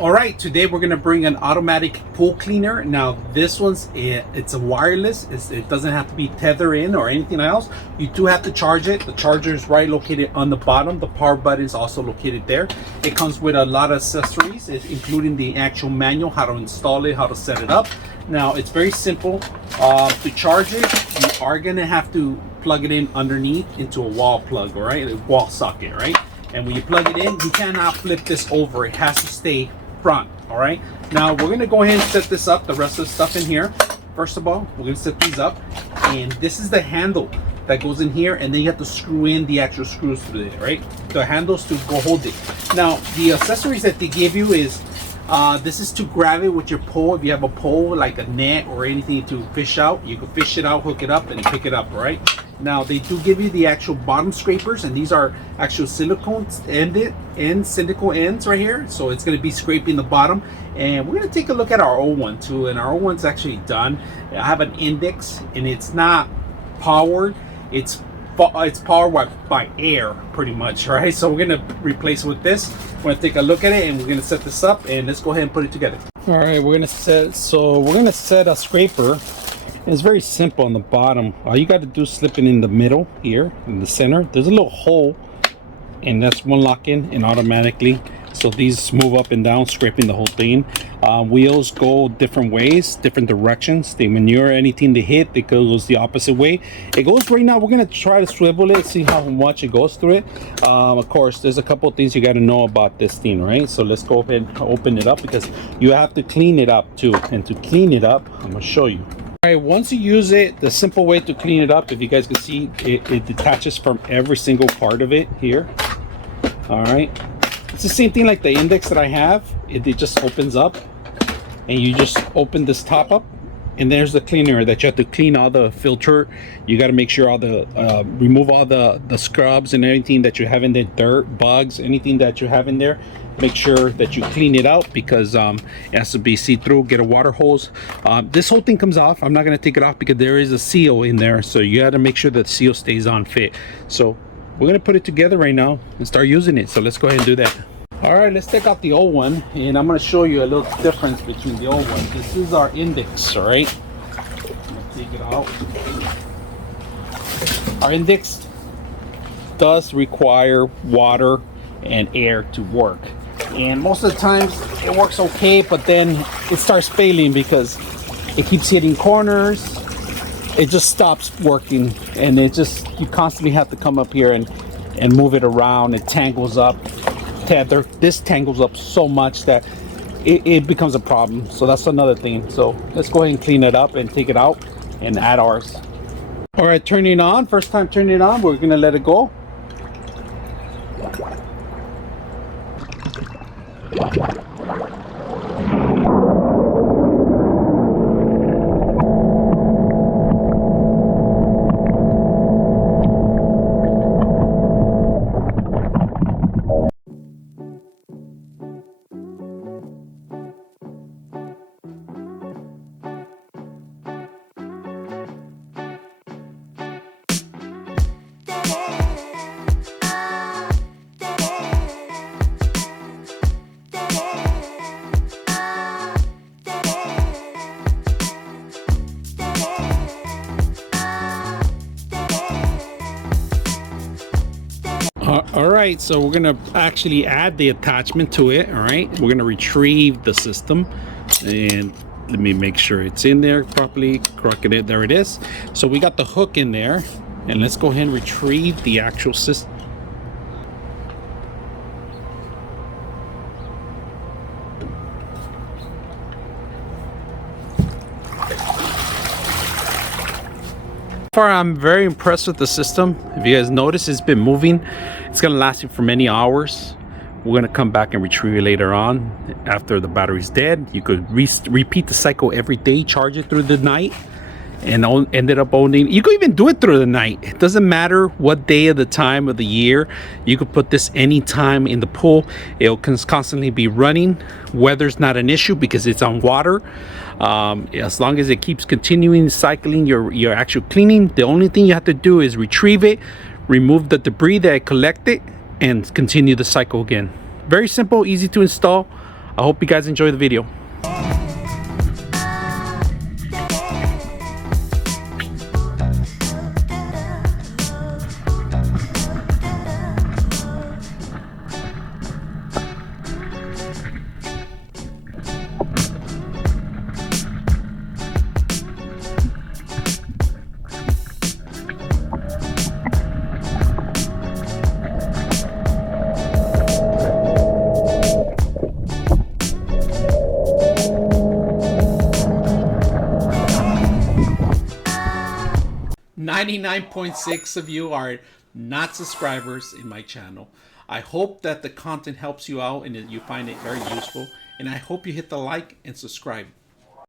All right, today we're gonna bring an automatic pool cleaner. Now this it's a wireless. It doesn't have to be tethered in or anything else. You do have to charge it. The charger is right located on the bottom. The power button is also located there. It comes with a lot of accessories, including the actual manual, how to install it, how to set it up. Now it's very simple. To charge it, you are gonna have to plug it in underneath into a wall plug, all right, a wall socket, right? And when you plug it in, you cannot flip this over. It has to stay front. All right, now we're gonna go ahead and set this up, the rest of the stuff in here. First of all, we're gonna set these up, and this is the handle that goes in here, and then you have to screw in the actual screws through it, right? The handles to go hold it. Now the accessories that they give you is this is to grab it with your pole. If you have a pole like a net or anything to fish out, you can fish it out, hook it up, and pick it up. Right now they do give you the actual bottom scrapers, and these are actual silicone silicone ends right here, so it's going to be scraping the bottom. And we're going to take a look at our old one too, and our old one's actually done. I have an index, and it's not powered, it's powered by air pretty much, right? So we're going to replace it with this. We're going to take a look at it, and we're going to set this up, and let's go ahead and put it together. All right, we're going to set a scraper. It's very simple on the bottom. All you got to do is slip it in the middle here in the center. There's a little hole, and that's one lock in, and automatically, so these move up and down, scraping the whole thing. Wheels go different ways, different directions. They manure anything they hit, it goes the opposite way. It goes right now. We're gonna try to swivel it, see how much it goes through it. Of course, there's a couple of things you got to know about this thing, right? So let's go ahead and open it up, because you have to clean it up too. And to clean it up, I'm gonna show you. All right, once you use it, the simple way to clean it up, if you guys can see, it detaches from every single part of it here. All right, it's the same thing like the index that I have. It just opens up, and you just open this top up, and there's the cleaner that you have to clean all the filter. You got to make sure all the remove all the scrubs and everything that you have in there, dirt, bugs, anything that you have in there. Make sure that you clean it out, because it has to be see-through. Get a water hose. This whole thing comes off. I'm not going to take it off because there is a seal in there, so you got to make sure that the seal stays on fit. So we're going to put it together right now and start using it. So let's go ahead and do that. All right, let's take out the old one, and I'm going to show you a little difference between the old one. This is our index, all right? I'm going to take it out. Our index does require water and air to work, and most of the times it works okay, but then it starts failing because it keeps hitting corners. It just stops working, and you constantly have to come up here and move it around. It tangles up. This tangles up so much that it becomes a problem. So that's another thing. So let's go ahead and clean it up and take it out and add ours. All right, turning it on. First time turning it on, we're gonna let it go. All right, so we're gonna actually add the attachment to it. All right, we're gonna retrieve the system, and let me make sure it's in there properly. Crocking it, there it is. So we got the hook in there, and let's go ahead and retrieve the actual system. So far, I'm very impressed with the system. If you guys notice, it's been moving. It's gonna last you for many hours. We're gonna come back and retrieve it later on after the battery's dead. You could repeat the cycle every day, charge it through the night, and ended up owning. You could even do it through the night. It doesn't matter what day of the time of the year. You could put this anytime in the pool. It'll constantly be running. Weather's not an issue because it's on water. As long as it keeps continuing cycling your actual cleaning, the only thing you have to do is retrieve it, remove the debris that it collected, and continue the cycle again. Very simple, easy to install. I hope you guys enjoy the video. .6 of you are not subscribers in my channel. I hope that the content helps you out and that you find it very useful, and I hope you hit the like and subscribe.